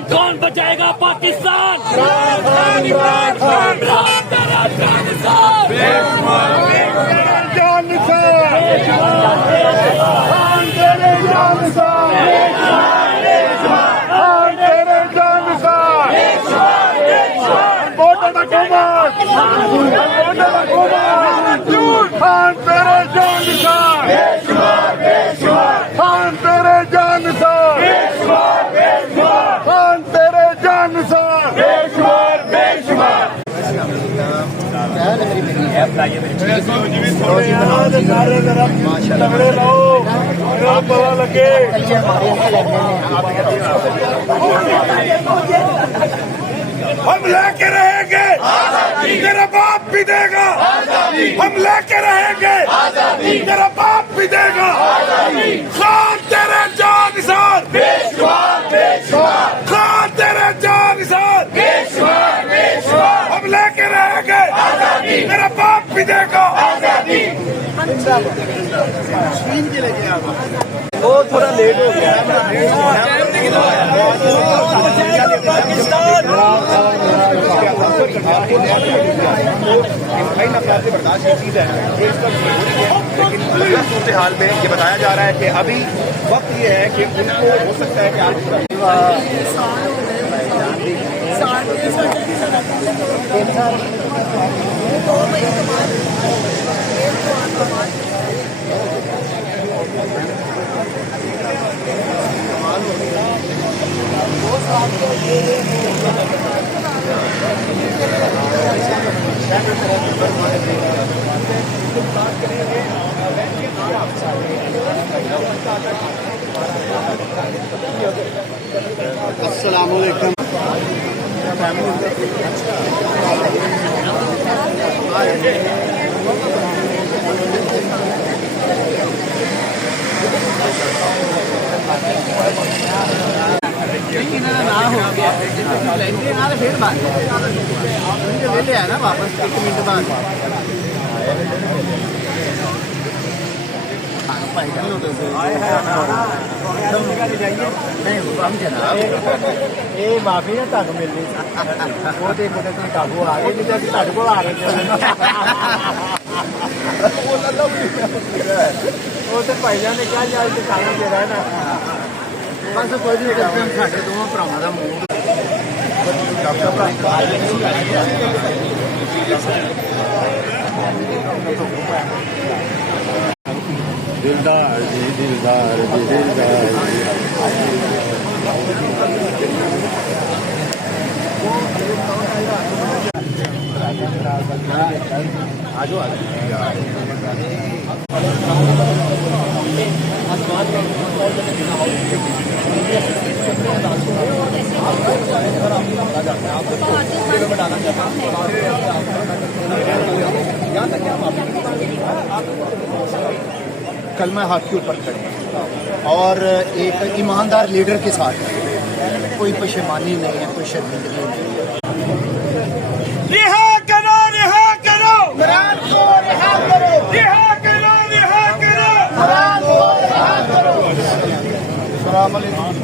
इमरान कौन बचाएगा पाकिस्तान? इमरान खान तेरा जान निसार। जान निसार खान तेरे जान निसार खान तेरे जान निसार बॉर्डर हुकूमत खान तेरे जान निसार खान तेरे जान निसार खान तेरे जान निसार तगड़े रहो पता लगे हम लेके रहेंगे तेरा बाप भी देगा हम लेके रहेंगे तेरा बाप भी देगा खान तेरे जान निसार खान तेरे जान निसार हम लेके रहेंगे तेरा बाप भी देगा वो थोड़ा लेट हो गया बर्दाश्त की चीज है लेकिन सूरत हाल में ये बताया जा रहा है कि अभी वक्त ये है कि उनको हो सकता है कि आप अस्सलाम वालेकुम ना हो गया फिर बात वेले है ना वापस 1 मिनट बाद ਇਹ ਮਾਫੀ ਨਾ ਤੁਹਾਨੂੰ ਮਿਲਣੀ ਉਹ ਤੇ ਮੁੰਡੇ ਤੋਂ ਕਾਬੂ ਆ ਗਏ ਨਹੀਂ ਤਾਂ ਤੁਹਾਡੇ ਕੋਲ ਆ ਰਹੇ ਉਹ ਤੇ ਭਾਈਆਂ ਨੇ ਕਿਹਾ ਜਾ ਕੇ ਕੰਮ ਦੇ ਰਹਿਣਾ ਬਸ ਕੋਈ ਨਹੀਂ ਕਰਦੇ ਸਾਡੇ ਦੋਵਾਂ ਭਰਾਵਾਂ ਦਾ ਮੂਡ दिलदार जी दिलदार जी दिलदार आजो कलमा हाथ के ऊपर खड़े और एक ईमानदार लीडर के साथ कोई पशेमानी नहीं है, कोई शर्मिंदगी नहीं है। रिहा करो इमरान को रिहा करो रिहा करो इमरान को रिहा करो। अस्सलाम वालेकुम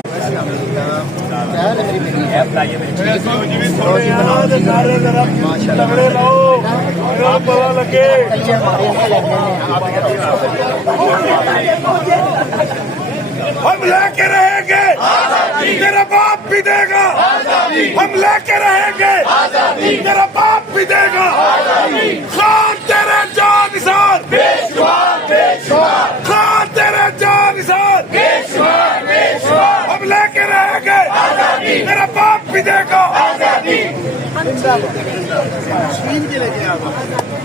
तगड़े रहो पता लगे हम लेके रहेंगे तेरा बाप भी देगा हम लेके रहेंगे तेरा बाप भी देगा खान तेरे जान निसार खान तेरे जान निसार हम लेके रहेंगे तेरा बाप भी देगा